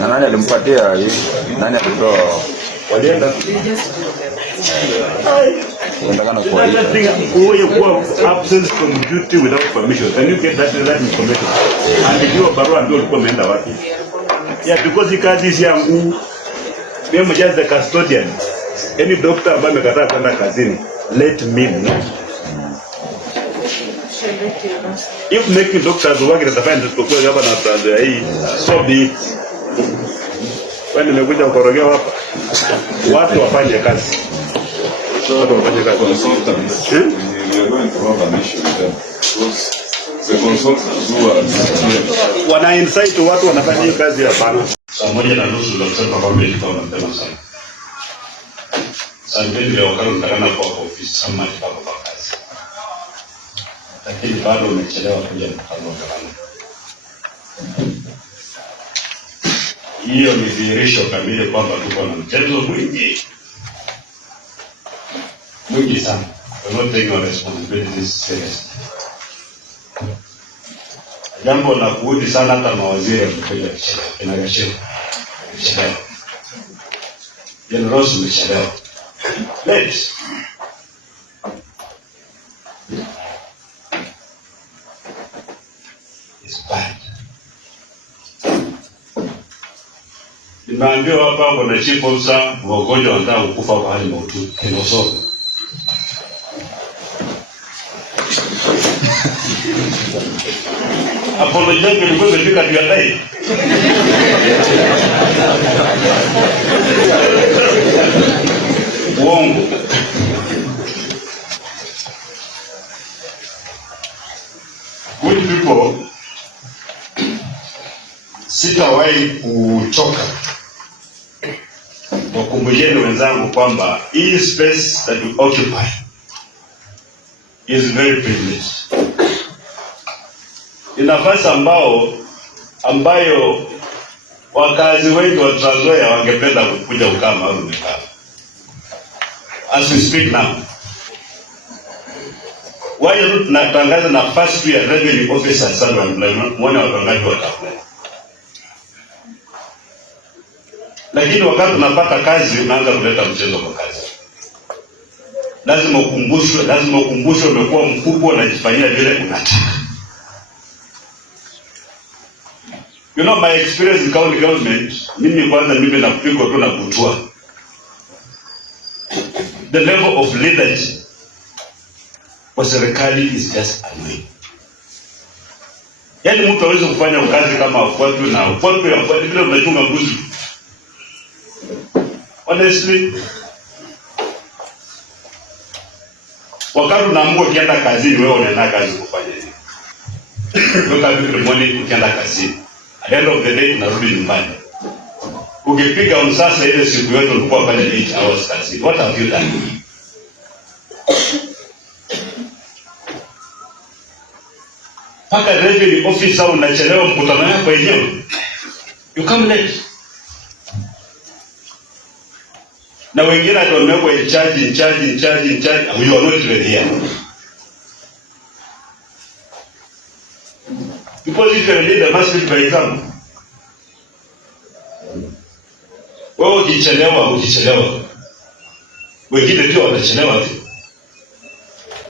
Na nani alimpatia hii? Nani alitoa? Walienda. Absence from duty without permission. Can you get that information? And you barua ndio ulikuwa umeenda wapi? Yeah, because hii kazi si yangu. Mimi just the custodian. Any doctor ambaye amekataa kwenda kazini, let me know. If making doctors work at the time tukokuwa hapa na Tanzania hii, so be it. Wewe nimekuja kukorogea hapa. Watu wafanye kazi. Watu wafanye kazi. The consultants who are wana insight watu wanafanya hiyo kazi hapana. Saa 1:30 daktari kwamba ilikuwa mapema sana. Sasa ndio wakati ndakana kwa ofisi kama nitaka kwa kazi. Lakini bado umechelewa kuja mkutano gani? Hiyo ni dhihirisho kamili kwamba tuko na mchezo mwingi sana. We're not taking our responsibilities seriously. Jambo la kuudi sana hata mawaziri wamekuja inagashia. Generoso mchelewa. Let's. It's bad. Nimeambiwa hapa kuna chief officer wagonjwa wanataka kukufa kwa hali maututi. Kinoso. Apologize because you look at your life. Uongo. Good people, sitawahi kuchoka wakumbusheni wenzangu kwamba hii space that we occupy is very privileged. Ni nafasi ambayo wakazi wengi wa Trans Nzoia wangependa kuja kukaa mahali umekaa. As we speak now, wale tunatangaza nafasi ya revenue officer sana mwana watangaji watakuwa. Lakini wakati unapata kazi unaanza kuleta mchezo kwa kazi. Lazima ukumbushwe umekuwa mkubwa na jifanyia vile unataka. You know my experience in county government, mimi napiko tu na kutua. The level of leadership kwa serikali is just annoying. Yaani mtu hawezi kufanya kazi kama afuatwe vile unachunga mbuzi. Honestly, wakati unaamua ukienda kazini wewe unaenda kazi kufanya nini? Wewe kabla morning ukienda kazini. At the end of the day unarudi nyumbani. Ukipiga msasa ile siku yote ulikuwa pale 8 hours kazi. What have you done? Paka revenue officer unachelewa mkutano wako wenyewe. You come late. Na wengine wamewekwa in charge. You are not even here. Because if you are a leader, must lead by example. Wewe ukichelewa. Wengine pia wanachelewa.